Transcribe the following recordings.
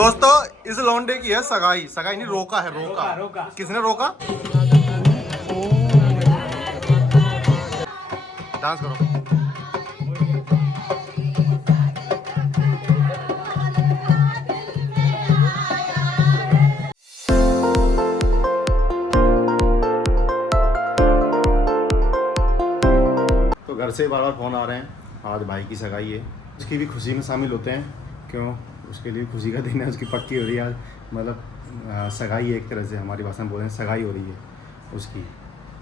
दोस्तों इस लौंडे की है सगाई। सगाई नहीं, रोका है, रोका। किसने रोका? डांस करो। तो घर से बार बार फोन आ रहे हैं, आज भाई की सगाई है, उसकी भी खुशी में शामिल होते हैं। क्यों? उसके लिए खुशी का दिन है, उसकी पक्की हो रही है आज, मतलब सगाई है एक तरह से, हमारी भाषा में बोलते हैं सगाई हो रही है उसकी।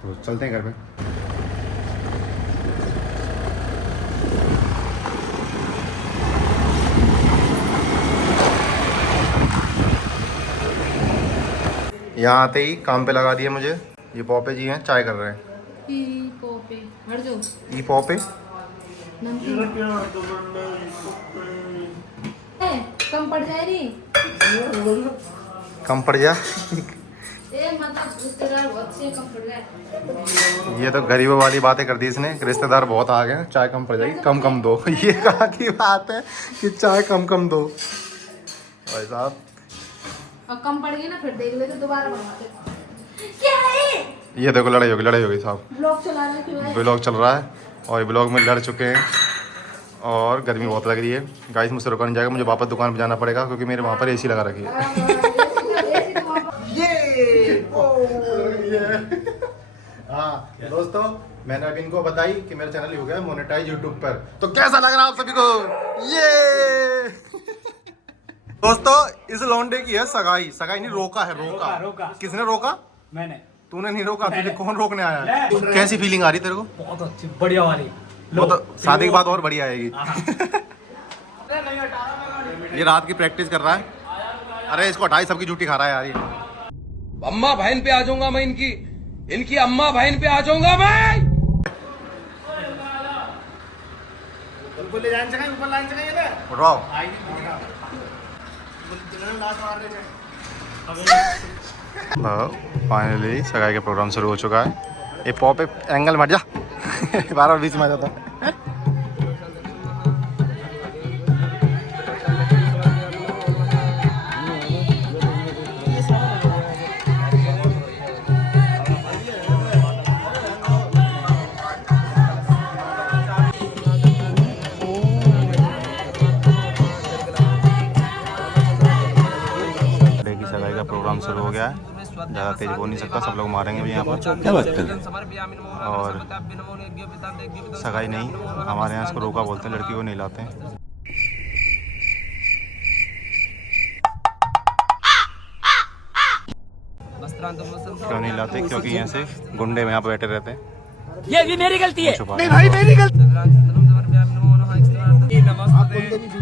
तो चलते हैं घर पे। यहाँ आते ही काम पे लगा दिया मुझे। ये पॉपे जी हैं, चाय कर रहे हैं। ई पॉपे कम पड़ जाए नी। कम पड़ जा। मतलब रिश्तेदार बहुत से कम पड़ जाए। ये तो गरीबों वाली बातें कर दी इसने, रिश्तेदार बहुत आ गए, चाय कम पड़ जाएगी, कम कम दो। ये कहा की बात है कि चाय कम कम दो भाई साहब। और कम पड़ गई ना फिर देख लेते, दोबारा बनवाते। क्या है ये देखो, लड़ाई हो गई साहब। ब्लॉग चला रहा है क्यों है? ब्लॉग चल रहा है और ब्लॉग में लड़ चुके हैं और गर्मी बहुत लग रही है। गाइस मुझसे रुका नहीं जाएगा, मुझे वापस दुकान पे जाना पड़ेगा क्योंकि मेरे वहाँ पर एसी लगा रखी है। हाँ दोस्तों, मैंने अभी इनको बताई कि मेरा चैनल हो गया मोनेटाइज यूट्यूब पर, तो कैसा लग रहा है आप सभी को? ये दोस्तों इस लौंडे की है सगाई। सगाई नहीं, रोका है, रोका। किसने रोका? मैंने। तूने नहीं रोका, तुझे कौन रोकने आया है? कैसी फीलिंग आ रही तेरे को? बहुत अच्छी, बढ़िया वाली। वो तो शादी के बाद और बढ़िया आएगी। ये रात की प्रैक्टिस कर रहा है। अरे इसको हटाई, सबकी झूठी खा रहा है यार ये। अम्मा बहन पे आ जाऊंगा मैं, इनकी अम्मा बहन पे आ जाऊंगा मैं। उठाओ। फाइनली सगाई का प्रोग्राम शुरू हो चुका है। ये पॉप एंगल मर जा। बार बार बीच में आ जाता है। सगाई का प्रोग्राम शुरू हो गया है, ज़्यादा तेज बोल नहीं सकता, सब लोग मारेंगे भी यहाँ पर। क्या बात कर? और सगाई नहीं, हमारे यहाँ इसको रोका बोलते हैं, लड़की को नहीं लाते हैं। क्यों नहीं लाते? क्योंकि यहाँ से गुंडे में यहाँ पे बैठे रहते हैं। ये भी मेरी गलती है। नहीं भाई मेरी गलती।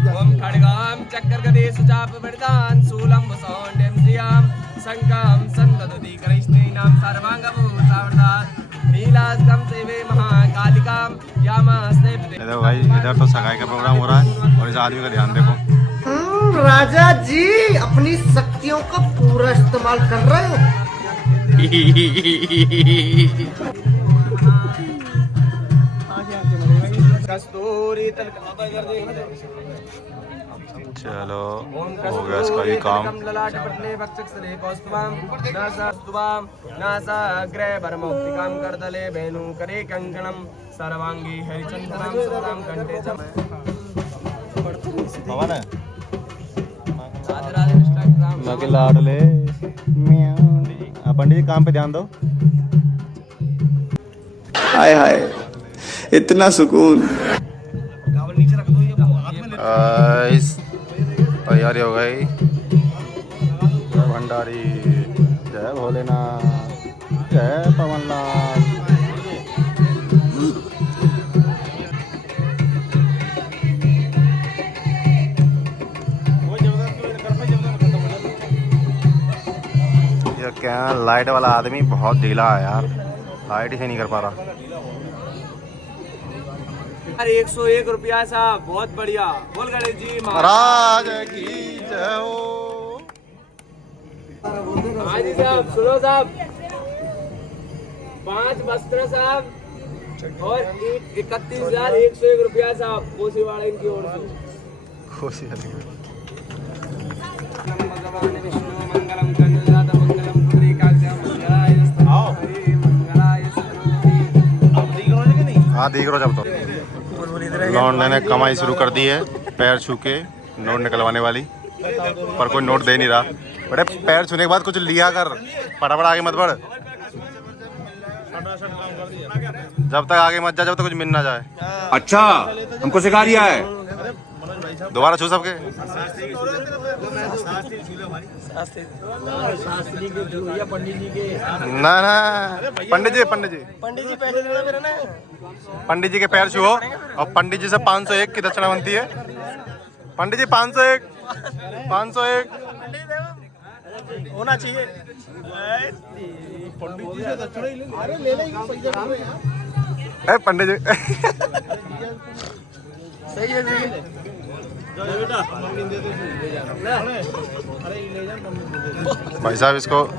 ओम खड्गाम चक्रगदेश चाप वरदान शूलम वसोंडेम श्रियाम शंकाम संददति कृष्णेनाम सर्वांगभूतावरदान नीलास्तं सेवे महाकालिकाम यामास्ते। देखो भाई, इधर तो सगाई का प्रोग्राम हो रहा है और इस आदमी का ध्यान देखो। राजा जी अपनी शक्तियों का पूरा इस्तेमाल कर रहे हो। चलो हो गया इसका भी काम। सर्वांगी हरिचंद्रम सदाम कंठे पवन है लगे लाडले। पंडित जी काम पे ध्यान दो। हाय हाय इतना सुकून। इस तैयारी हो गई। जय भंडारी, जय भोलेनाथ, जय पवनलाल। ये क्या लाइट वाला आदमी बहुत ढीला है यार, लाइट ही नहीं कर पा रहा। 101 रुपया साहब, बहुत बढ़िया। बोल गणेश जी महाराज की जय हो। हाँ जी साहब, सुनो साहब, 5 वस्त्र साहब और 31,101 रुपया साहब कोसीवाड़ा इनकी ओर से। खुशी हाँ देख रहा जब तो लौंडे ने कमाई शुरू कर दी है पैर छू के नोट निकलवाने वाली, पर कोई नोट दे नहीं रहा। बड़े पैर छूने के बाद कुछ लिया कर, फटाफट आगे मत बढ़, जब तक आगे मत जा जब तक कुछ मिल ना जाए। अच्छा हमको सिखा दिया है। दोबारा छू सबके। ना ना पंडित जी पंडित जी के पैर छुओ और पंडित जी से 501 की दक्षिणा बनती है। पंडित जी 501 होना चाहिए। पंडित जी सही है भाई साहब, इसको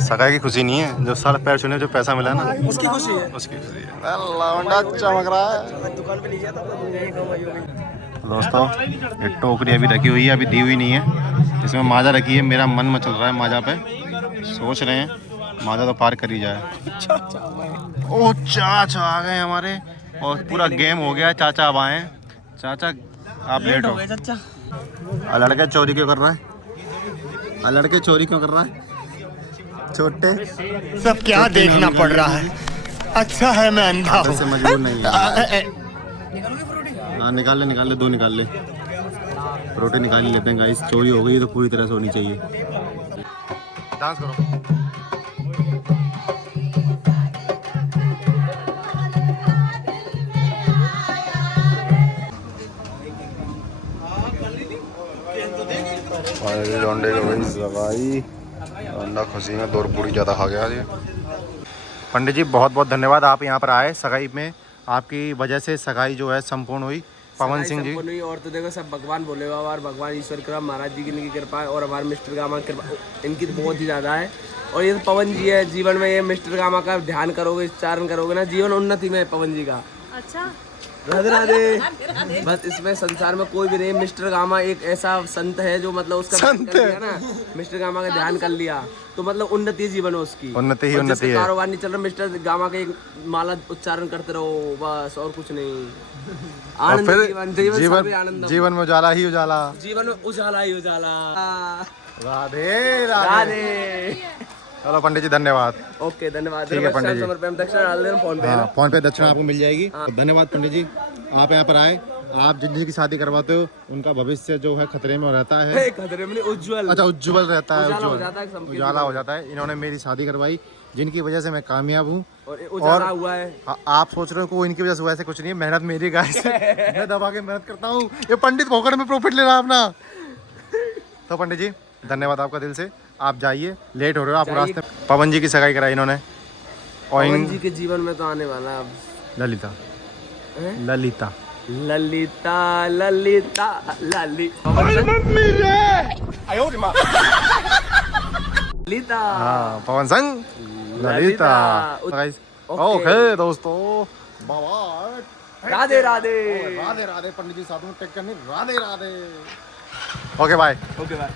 सगाई की खुशी नहीं है, जो सारा पैर छूने जो पैसा मिला ना उसकी खुशी है। उसकी खुशी है। लौंडा चमक रहा है। दुकान पे नहीं गया था दोस्तों ये टोकरी अभी रखी हुई है, अभी दी हुई नहीं है, इसमें माजा रखी है। मेरा मन मचल रहा है माजा पे, सोच रहे हैं माजा तो पार कर ही जाए। ओ चाचा आ गए हमारे और पूरा गेम हो गया। चाचा अब आए। चाचा आप लेट हो गए। चाचा लड़का चोरी क्यों कर रहा है? लड़के चोरी क्यों कर रहा है? छोटे सब क्या देखना पड़ रहा है। अच्छा है मैं अंधा हूँ। से मजबूर नहीं है। हाँ निकाल ले, 2 निकाल ले। रोटी निकाल लेते हैं गाइस। चोरी हो गई तो पूरी तरह से होनी चाहिए। डांस करो। लौंडे को भाई सगाई, लौंडा खुशी में 2 पूरी ज़्यादा खा गया ये। पंडित जी बहुत बहुत धन्यवाद, आप यहाँ पर आए सगाई में, आपकी वजह से सगाई जो है संपूर्ण हुई। पवन सिंह जी और तो देखो सब भगवान बोले बाबा और भगवान ईश्वर कृपा, महाराज जी की इनकी कृपा है और हमारे मिस्टर गामा की कृपा इनकी तो बहुत ही ज़्यादा है। और ये तो पवन जी है, जीवन में ये मिस्टर गामा का ध्यान करोगे, उच्चारण करोगे ना, जीवन उन्नति में है पवन जी का। अच्छा राधे राधे। बस इसमें संसार में कोई भी नहीं, मिस्टर गामा एक ऐसा संत है जो मतलब उसका ध्यान कर लिया ना, मिस्टर गामा का ध्यान कर लिया तो मतलब उन्नति जीवन है उसकी। उन्नति ही उन्नति है। कारोबार नहीं चल रहा, मिस्टर गामा का एक माला उच्चारण करते रहो बस, और कुछ नहीं। आनंद जीवन में उजाला ही उजाला, जीवन में उजाला ही उजाला। राधे राधे। चलो पंडित जी धन्यवाद। ओके धन्यवाद। ठीक है पंडित जी। दक्षिणा डाल देना फोन पे। हाँ फोन पे दक्षिणा आपको मिल जाएगी। तो धन्यवाद पंडित जी, आप यहाँ पर आए। आप जिन जिनकी शादी करवाते हो उनका भविष्य जो है खतरे में रहता है। खतरे में उज्जवल। अच्छा उज्जवल रहता है, उजाला हो जाता है। इन्होंने मेरी शादी करवाई जिनकी वजह से मैं कामयाब हूँ और उजाला हुआ है। आप सोच रहे हो कि वो इनकी वजह से हुआ, ऐसे कुछ नहीं है। मेहनत मेरी गाय से मैं दबा के मेहनत करता हूँ। ये पंडित भोकड़ में प्रॉफिट ले रहा है अपना। तो पंडित जी धन्यवाद आपका दिल से। आप जाइए, लेट हो रहे हो आप रास्ते। पवन जी की सगाई कराई इन्होंने। पवन जी के जीवन में तो आने वाला अब ललिता ललिता ललिता ललिता ललिता। हाँ पवन संग ललिता। ओके दोस्तों, बाय। राधे राधे। राधे राधे। पंडित जी साथ में टेक करनी। Radhe Radhe. Okay bye. Okay bye.